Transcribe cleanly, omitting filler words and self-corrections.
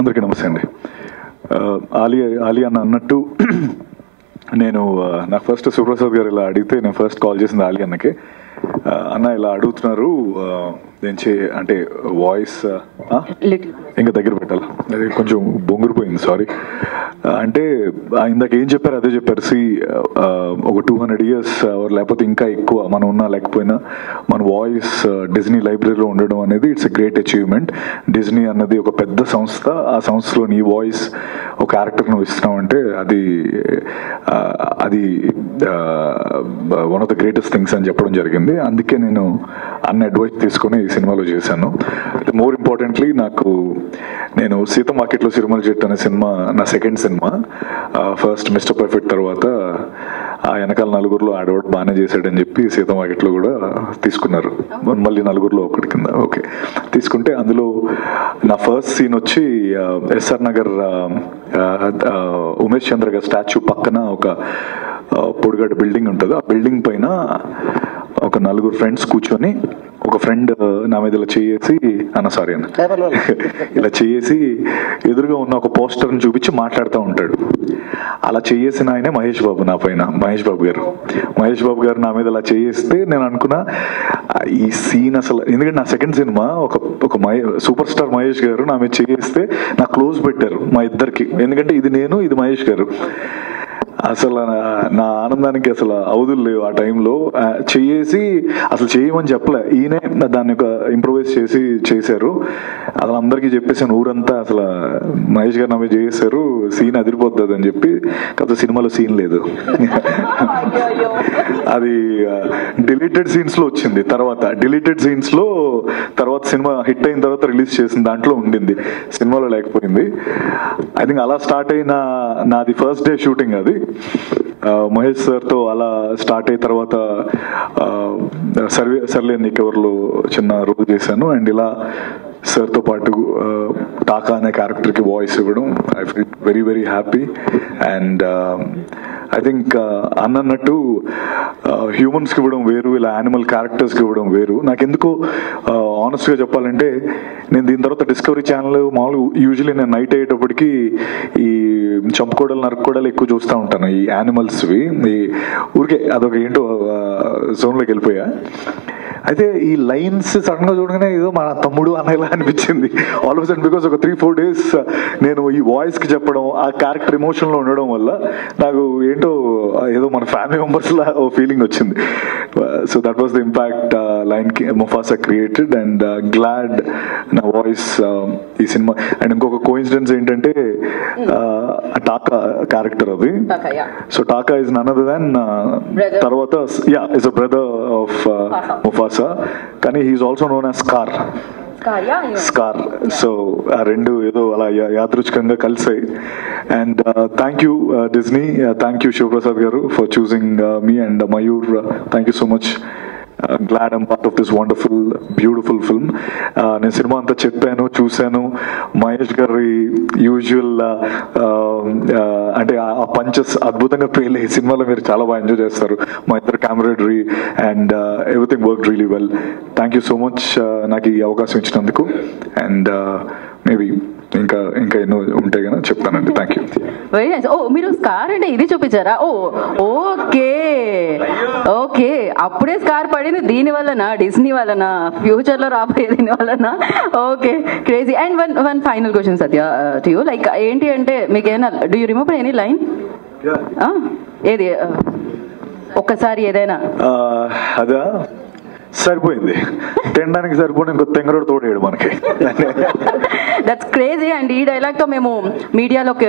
అందరికీ నమస్తే అండి. ఆలీ అన్న అన్నట్టు నేను నాకు ఫస్ట్ సుప్రసాద్ గారు ఇలా అడిగితే నేను ఫస్ట్ కాల్ చేసింది ఆలీ అన్నకి. అన్న ఇలా అడుగుతున్నారు అంటే వాయిస్ ఇంకా దగ్గర పెట్టాలి, అది కొంచెం బొంగురిపోయింది, సారీ. అంటే ఇందాక ఏం చెప్పారు అదే చెప్పారు. ఒక 200 years లేకపోతే ఇంకా ఎక్కువ మనం ఉన్నా లేకపోయినా మన వాయిస్ డిజ్నీ లైబ్రరీలో ఉండడం అనేది it's a great achievement. Disney అన్నది ఒక పెద్ద సంస్థ, ఆ సంస్థలో నీ వాయిస్ ఒక క్యారెక్టర్ నువ్వు ఇస్తున్నావంటే అది one of the greatest things అని చెప్పడం జరిగింది. అందుకే నేను అన్న అడ్వైస్ తీసుకొని ఈ సినిమాలో చేశాను. మోర్ ఇంపార్టెంట్లీ నేను సీత మార్కెట్లో సిరిమల చెట్టు అనే సినిమా నా second cinema. First mister perfect తర్వాత ఆ వెనకాల నలుగురిలో ఆడవాడు బాగానే చేశాడని చెప్పి సీత మార్కెట్లో కూడా తీసుకున్నారు, మళ్ళీ నలుగురిలో ఒకటి కింద ఓకే తీసుకుంటే. అందులో నా ఫస్ట్ సీన్ వచ్చి ఎస్ఆర్ నగర్ ఉమేష్ చంద్ర గారి స్టాచ్యూ పక్కన ఒక పొడిగడ్డ బిల్డింగ్ ఉంటుంది. ఆ బిల్డింగ్ పైన ఒక 4 ఫ్రెండ్స్ కూర్చొని, ఒక ఫ్రెండ్ నా మీద ఇలా చేసి ఇలా చేసి ఎదురుగా ఉన్న ఒక పోస్టర్ని చూపించి మాట్లాడుతూ ఉంటాడు. అలా చేసిన ఆయనే మహేష్ బాబు, నా పైన మహేష్ బాబు గారు నా మీద అలా చేస్తే నేను అనుకున్నా ఈ సీన్ అసలు, ఎందుకంటే నా సెకండ్ సినిమా ఒక సూపర్ స్టార్ మహేష్ గారు నా మీద చేస్తే నా క్లోజ్ పెట్టారు మా ఇద్దరికి, ఎందుకంటే ఇది నేను, ఇది మహేష్ గారు. అసలు నా ఆనందానికి అసలు అవధులు లేవు. ఆ టైంలో చేసి అసలు చేయమని చెప్పలే, ఈయనే దాన్ని ఒక ఇంప్రూవైజ్ చేశారు. అసలు అందరికీ చెప్పేసాను ఊరంతా, అసలు మహేష్ గారు నా మీద చేశారు, సీన్ అదిరిపోతుంది అని చెప్పి. కాకపోతే సినిమాలో సీన్ లేదు, అది డిలీటెడ్ సీన్స్ లో వచ్చింది. డిలీటెడ్ సీన్స్ లో తర్వాత సినిమా హిట్ అయిన తర్వాత రిలీజ్ చేసిన దాంట్లో ఉండింది, సినిమాలో లేకపోయింది. ఐ థింక్ అలా స్టార్ట్ అయిన నాది ఫస్ట్ డే షూటింగ్. అది మహేష్ సార్తో అలా స్టార్ట్ అయిన తర్వాత సర్లే నీకెవర్లో చిన్న రోల్ చేశాను. అండ్ ఇలా సార్తో పాటు టాకా అనే క్యారెక్టర్కి వాయిస్ ఇవ్వడం, I feel very very happy. And I think అన్నట్టు హ్యూమన్స్కి ఇవ్వడం వేరు, ఇలా యానిమల్ క్యారెక్టర్స్కి ఇవ్వడం వేరు. నాకెందుకో ఆనెస్ట్గా చెప్పాలంటే, నేను దీని తర్వాత డిస్కవరీ ఛానల్ మామూలు యూజువల్లీ నేను నైట్ అయ్యేటప్పటికి ఈ చంపుకోవడాలు నరుక్కోవడాలు ఎక్కువ చూస్తూ ఉంటాను, ఈ యానిమల్స్వి. ఈ ఊరికే అదొక ఏంటో జోన్లోకి వెళ్ళిపోయా. అయితే ఈ లైన్స్ సడన్ గా చూడగానే ఏదో మన తమ్ముడు అనేలా అనిపించింది ఆల్ ఆఫ్ సడన్. బికాస్ ఒక 3-4 days నేను ఈ వాయిస్ కి చెప్పడం, ఆ క్యారెక్టర్ ఎమోషన్ లో ఉండడం వల్ల నాకు ఏంటో ఏదో మన ఫ్యామిలీ మెంబర్స్ లా ఓ ఫీలింగ్ వచ్చింది. So that was the impact line Mufasa created. And glad నా వాయిస్ ఈ సినిమా. అండ్ ఇంకొక కోఇన్సిడెన్స్ ఏంటంటే టాకా క్యారెక్టర్ అది. So Taka is none other than తర్వాత is a brother of Mufasa, కానీ he's also known as Scar. So ఆ రెండు ఏదో అలా యాదృచ్ఛికంగా కలిసాయి. And thank you Disney, thank you Shivaprasad garu for choosing me, and Mayur, thank you so much. Glad I'm part of this wonderful, beautiful film. నేను cinema అంతా చెప్పాను, చూశాను. మహేష్ గారి యూజువల్ అంటే ఆ పంచెస్ అద్భుతంగా పేలే సినిమాలో మీరు చాలా బాగా ఎంజాయ్ చేస్తారు. మా ఇద్దరు camaraderie and everything work really well. Thank you so much నాకు ఈ అవకాశం ఇచ్చినందుకు. అండ్ మేబీ ఇంకా ఎన్నో ఉంటాయి కదా చెప్తానండి. Thank you. Very nice. ఓ మీరు స్కార్ అంటే ఇది చూపించారా? ఓకే అప్పుడే స్కార్ పడింది దీని వలన, డిస్నీ వలన, ఫ్యూచర్ లో రాబోయే దీని వలన. Okay, crazy. And one final question Satya to you, like ఏంటి అంటే మీకు ఏమైనా do you remember any line? ఏది ఒక్కసారి ఏదైనా? అదా సరిపోయింది, తినడానికి సరిపోయింది, ఇంకో తెంగరోడు తోడేడు మనకి. That's crazy. అండ్ ఈ డైలాగ్ తో మేము మీడియాలోకి